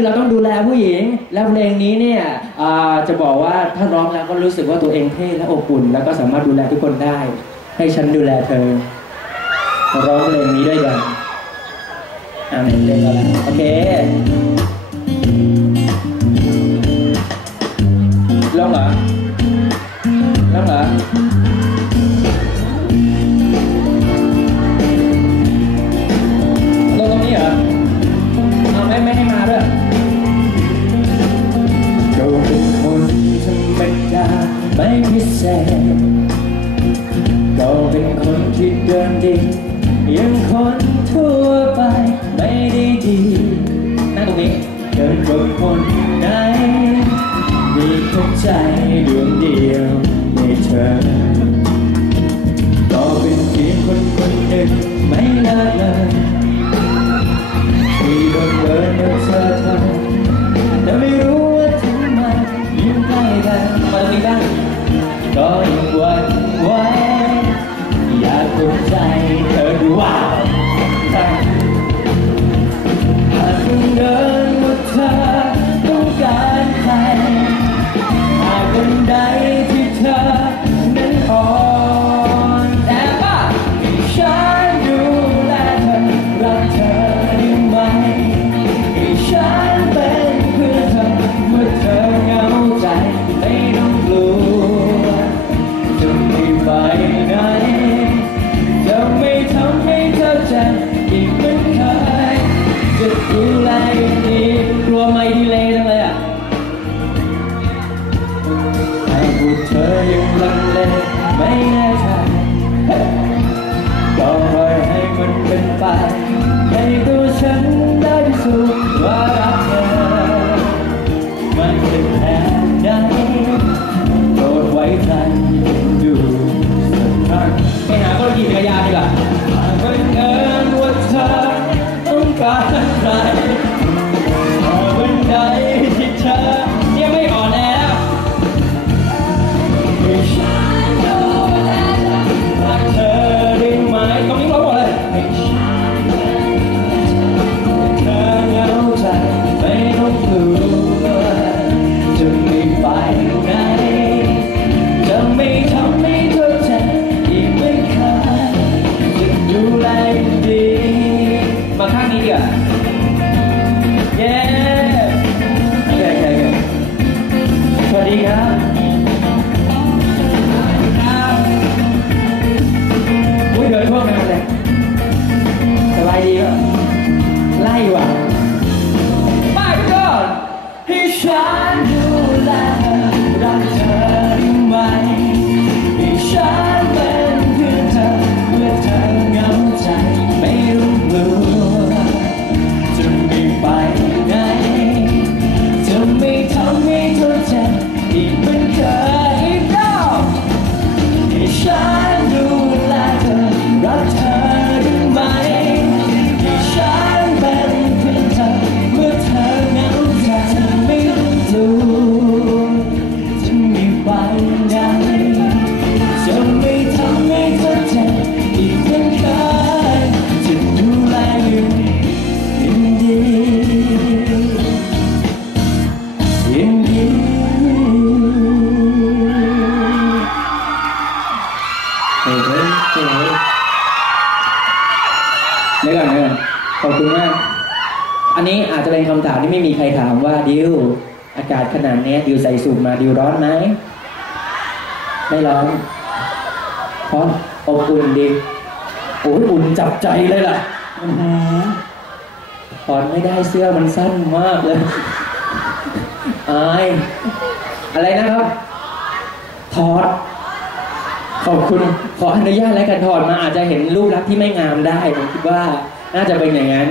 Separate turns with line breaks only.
คือเราต้องดูแลผู้หญิง แล้วเพลงนี้เนี่ยจะบอกว่าถ้าร้องแล้วก็รู้สึกว่าตัวเองเท่และอบอุ่น แล้วก็สามารถดูแลทุกคนได้ ให้ฉันดูแลเธอ ร้องเพลงนี้ด้วยกันอ่านเพลงก็แล้วโอเค เศษก็เป็นคนที่เดินดียังคนทั่ว ใจเธอดูว่า อเจ็บอีกเหมือนเคยจะดูแลดีกลัวไม่ดีเลยจังเลยอะหากว่าเธอยังลังเลไม่แน่ใจก็ปล่อยให้มันเป็นไปในตัวฉัน มาข้างนี้ดีกว่าเย้โอเคโอเคโอเคสวัสดีครับ เดี๋ยวก่อนเดี๋ยวก่อนขอบคุณมาก อันนี้อาจจะเป็นคำถามที่ไม่มีใครถามว่าดิวอากาศขนาดเนี้ยดิวใส่สูทมาดิวร้อนไหมไม่ร้อนเพราะอบอุ่นดีโอ้ยอุ่นจับใจเลยล่ะอื้อหือถอดไม่ได้เสื้อมันสั้นมากเลยอายอะไรนะครับ ถอด ขอบคุณขออนุญาตและกันถอดมาอาจจะเห็นรูปลักษณ์ที่ไม่งามได้ผมคิดว่าน่าจะเป็นอย่างนั้น